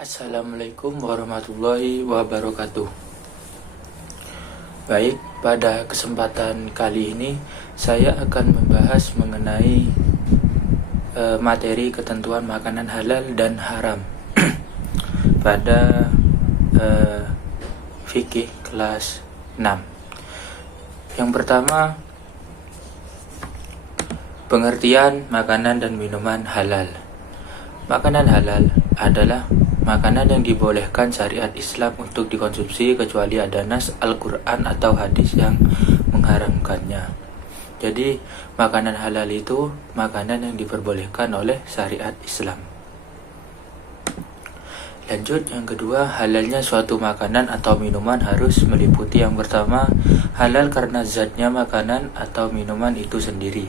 Assalamualaikum warahmatullahi wabarakatuh. Baik, pada kesempatan kali ini saya akan membahas mengenai materi ketentuan makanan halal dan haram pada fikih kelas 6. Yang pertama, pengertian makanan dan minuman halal. Makanan halal adalah makanan yang dibolehkan syariat Islam untuk dikonsumsi kecuali ada nas Al-Quran atau hadis yang mengharamkannya. Jadi makanan halal itu makanan yang diperbolehkan oleh syariat Islam. Lanjut, yang kedua, halalnya suatu makanan atau minuman harus meliputi yang pertama, halal karena zatnya makanan atau minuman itu sendiri.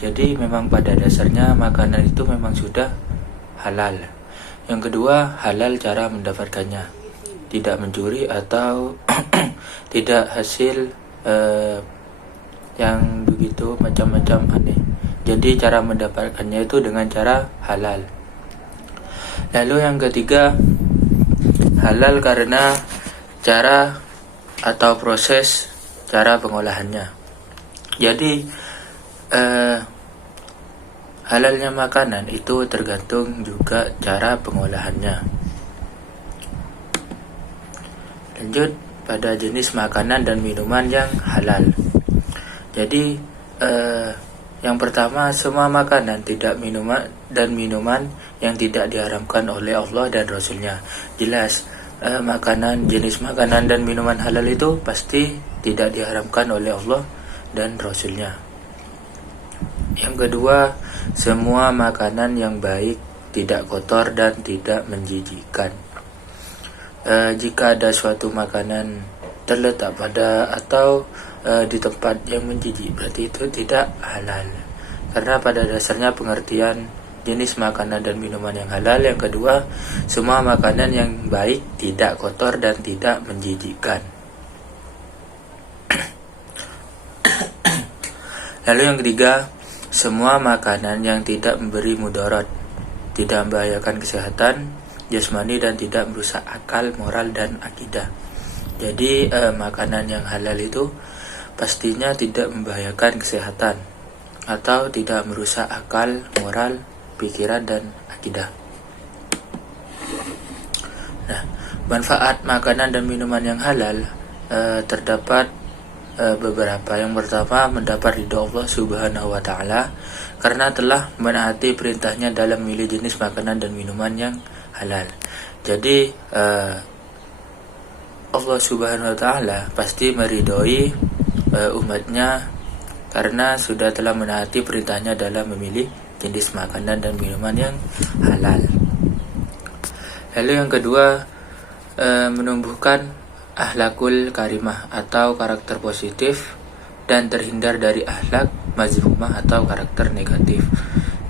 Jadi memang pada dasarnya makanan itu memang sudah halal. Yang kedua, halal cara mendapatkannya, tidak mencuri atau tidak hasil yang begitu macam-macam aneh. Jadi cara mendapatkannya itu dengan cara halal. Lalu yang ketiga, halal karena cara atau proses cara pengolahannya. Jadi halalnya makanan itu tergantung juga cara pengolahannya. Lanjut, pada jenis makanan dan minuman yang halal. Jadi yang pertama, semua makanan tidak minuman dan minuman yang tidak diharamkan oleh Allah dan Rasulnya. Jelas jenis makanan dan minuman halal itu pasti tidak diharamkan oleh Allah dan Rasulnya. Yang kedua, semua makanan yang baik, tidak kotor dan tidak menjijikkan. Jika ada suatu makanan terletak pada atau di tempat yang menjijik, berarti itu tidak halal. Karena pada dasarnya pengertian jenis makanan dan minuman yang halal. Yang kedua, semua makanan yang baik, tidak kotor dan tidak menjijikkan. Lalu yang ketiga, semua makanan yang tidak memberi mudarat, tidak membahayakan kesehatan jasmani dan tidak merusak akal, moral dan akidah. Jadi makanan yang halal itu pastinya tidak membahayakan kesehatan atau tidak merusak akal, moral, pikiran dan akidah. Nah, manfaat makanan dan minuman yang halal terdapat beberapa. Yang pertama, mendapat ridho Allah Subhanahu wa Ta'ala karena telah menaati perintahnya dalam memilih jenis makanan dan minuman yang halal. Jadi Allah Subhanahu wa Ta'ala pasti meridhoi umatnya karena sudah telah menaati perintahnya dalam memilih jenis makanan dan minuman yang halal. Lalu yang kedua, menumbuhkan akhlakul karimah atau karakter positif dan terhindar dari akhlak mazmumah atau karakter negatif.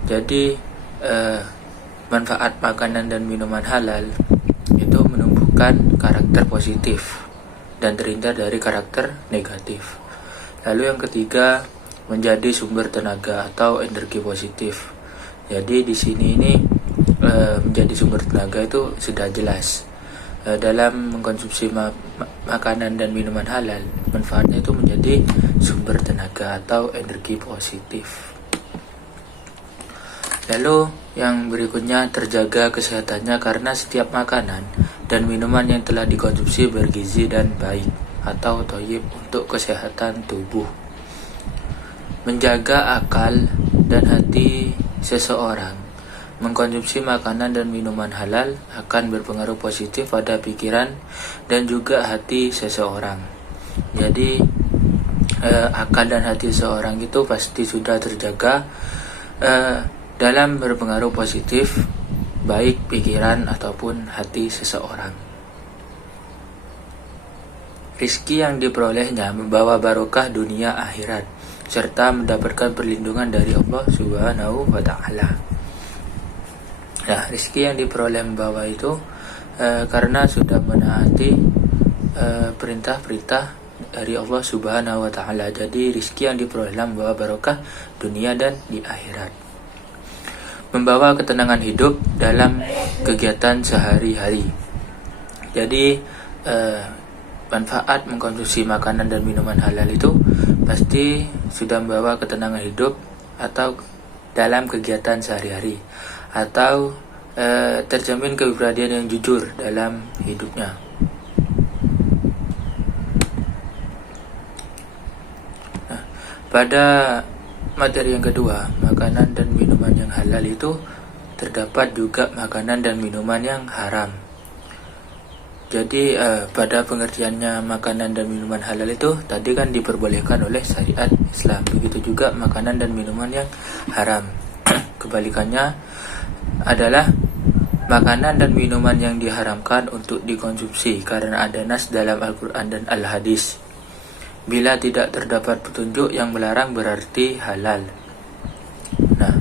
Jadi manfaat makanan dan minuman halal itu menumbuhkan karakter positif dan terhindar dari karakter negatif. Lalu yang ketiga, menjadi sumber tenaga atau energi positif. Jadi di sini ini menjadi sumber tenaga itu sudah jelas. Dalam mengkonsumsi makanan dan minuman halal, manfaatnya itu menjadi sumber tenaga atau energi positif. Lalu yang berikutnya, terjaga kesehatannya karena setiap makanan dan minuman yang telah dikonsumsi bergizi dan baik atau thayyib untuk kesehatan tubuh. Menjaga akal dan hati seseorang. Mengkonsumsi makanan dan minuman halal akan berpengaruh positif pada pikiran dan juga hati seseorang. Jadi akal dan hati seseorang itu pasti sudah terjaga dalam berpengaruh positif baik pikiran ataupun hati seseorang. Rizki yang diperolehnya membawa barokah dunia akhirat serta mendapatkan perlindungan dari Allah Subhanahu wa Ta'ala. Nah, rizki yang diperoleh membawa itu karena sudah menaati perintah-perintah dari Allah Subhanahu wa Ta'ala. Jadi rizki yang diperoleh membawa barokah dunia dan di akhirat. membawa ketenangan hidup dalam kegiatan sehari-hari. Jadi manfaat mengkonsumsi makanan dan minuman halal itu pasti sudah membawa ketenangan hidup atau dalam kegiatan sehari-hari, atau terjamin kepribadian yang jujur dalam hidupnya. Nah, pada materi yang kedua, makanan dan minuman yang halal itu terdapat juga makanan dan minuman yang haram. Jadi pada pengertiannya makanan dan minuman halal itu tadi kan diperbolehkan oleh syariat Islam. Begitu juga makanan dan minuman yang haram. Kebalikannya adalah makanan dan minuman yang diharamkan untuk dikonsumsi karena ada nas dalam Al-Quran dan Al-Hadis. Bila tidak terdapat petunjuk yang melarang berarti halal. Nah,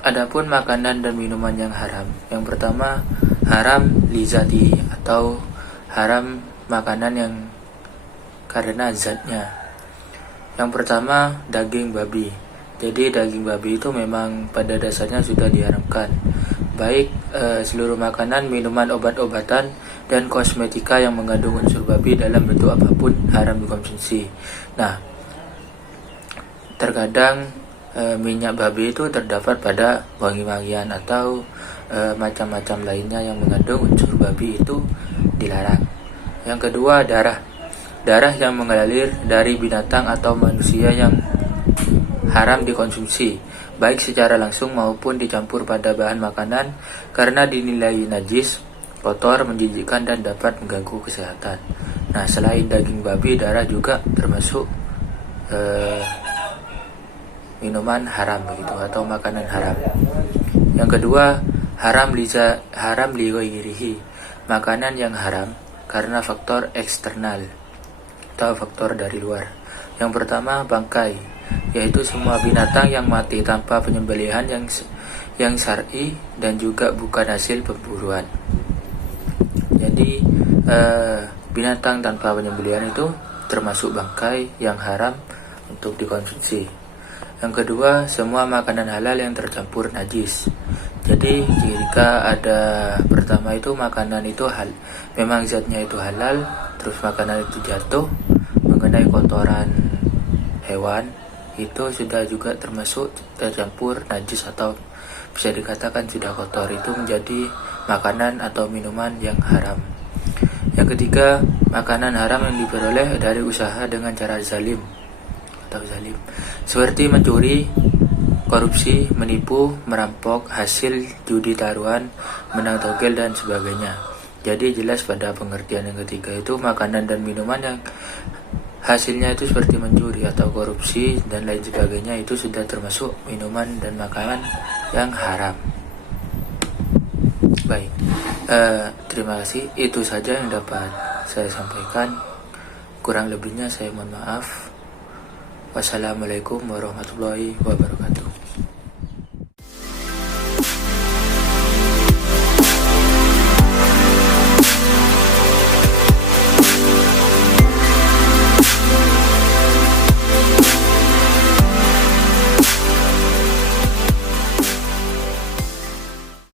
adapun makanan dan minuman yang haram, yang pertama haram lizati atau haram makanan yang karena zatnya. Yang pertama daging babi. Jadi daging babi itu memang pada dasarnya sudah diharamkan. Baik seluruh makanan, minuman, obat-obatan, dan kosmetika yang mengandung unsur babi dalam bentuk apapun haram dikonsumsi. Nah, terkadang minyak babi itu terdapat pada wangi-wangian atau macam-macam lainnya yang mengandung unsur babi, itu dilarang. Yang kedua darah yang mengalir dari binatang atau manusia yang haram dikonsumsi, baik secara langsung maupun dicampur pada bahan makanan karena dinilai najis, kotor, menjijikkan, dan dapat mengganggu kesehatan. Nah, selain daging babi, darah juga termasuk minuman haram begitu atau makanan haram. Yang kedua, haram li ghairihi, makanan yang haram karena faktor eksternal atau faktor dari luar. Yang pertama, bangkai, yaitu semua binatang yang mati tanpa penyembelihan yang syar'i dan juga bukan hasil pemburuan. Jadi binatang tanpa penyembelihan itu termasuk bangkai yang haram untuk dikonsumsi. Yang kedua, semua makanan halal yang tercampur najis. Jadi jika ada pertama itu makanan itu memang zatnya itu halal, terus makanan itu jatuh mengenai kotoran hewan, itu sudah juga termasuk tercampur najis atau bisa dikatakan sudah kotor, itu menjadi makanan atau minuman yang haram. Yang ketiga, makanan haram yang diperoleh dari usaha dengan cara zalim, seperti mencuri, korupsi, menipu, merampok, hasil judi taruhan, menang togel, dan sebagainya. Jadi jelas pada pengertian yang ketiga itu makanan dan minuman yang hasilnya itu seperti mencuri atau korupsi dan lain sebagainya, itu sudah termasuk minuman dan makanan yang haram. Baik, terima kasih. Itu saja yang dapat saya sampaikan. Kurang lebihnya saya mohon maaf. Wassalamualaikum warahmatullahi wabarakatuh.